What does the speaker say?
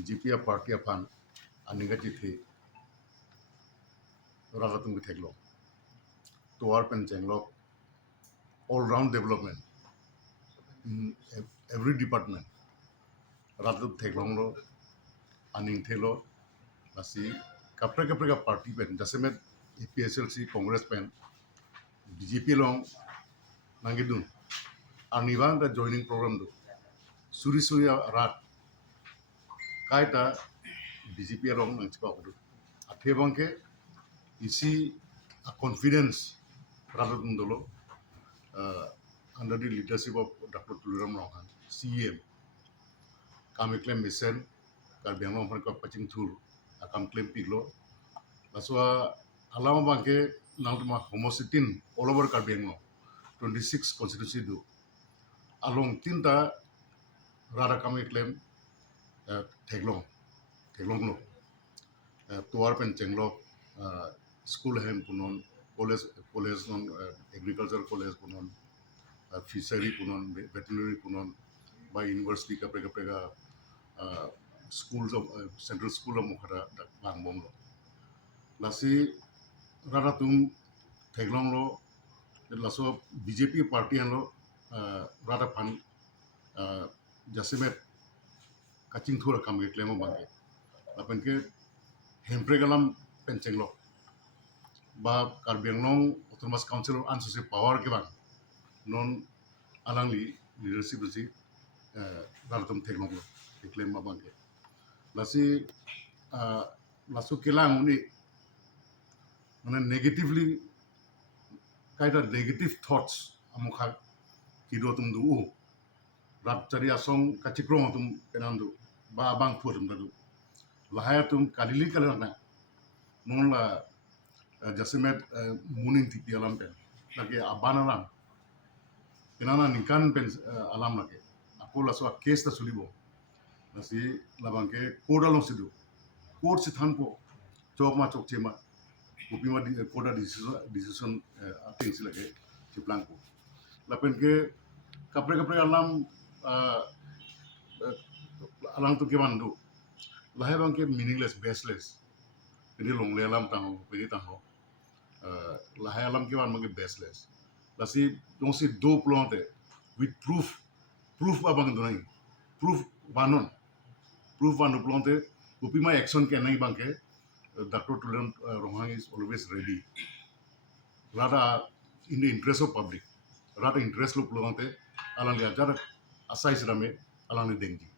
BJP party apan aninga chithi ragatum ki theklo toar pen chenglo all round development in every department ragatum theklong lo aning thelo lasi kapre ka party pen jasemet APSLC Congress pen BJP long nangidun arnivang da joining program do suri rat kaita BJP long nangchipa kudu athebangke isi a confidence ragatum dolo under the leadership of Dr. Tuliram Rohan, CEM, kami claim mission, Karbi Anglong Phan Paching Thur, kami claim piglo, laswa alam bangke nangtuma homositin all over Karbi Anglong, 26 constituency do, along tinta rara kami claim teglong lo, tuar pen chenglok, school hen punon, college non agriculture college punon, fishery punon, veterinary punon, by university kapre schools of central school of Mukhara Bangbom lo. Lasi rara tum teglong lo laso BJP party an lo rara pan jasimet kaching thura kam klemo bange. Lapen ke hempre galam penceng lo ba Karbi Anglong Autonomous Council of Unsusi Power ke bang non alangli leadership si rara tum teglong lo claim ma bange. Lasi lasu kelang uni mana negatively kaita negative thoughts amukha kido tum du rat chari asong kachikrong tum penandu ba bang phurum du lahaya tum kalili kalana non la jasimet munin tipi alam pen lagi abana ram penana nikan pen alam lagi aku lasu case ta sulibo nasi labangke kodalong sidu kod si thanpo chok ma chok chema upima koda decision ating sila ke ciplang ko lapen ke kapre alam alang tu ke mandu lahe bang ke meaningless baseless ini long le alam tang pedi tang ho lahe alam ke wan mage baseless lasi dong si do plante with proof abang donai proof banon proof banu plante upima action ke nai bang ke Dr. Tuliram Rohan is always ready. Rather, in the interest of public, rather interest lo pulante, alang lihat jarak asai sedame, alang ni dengji.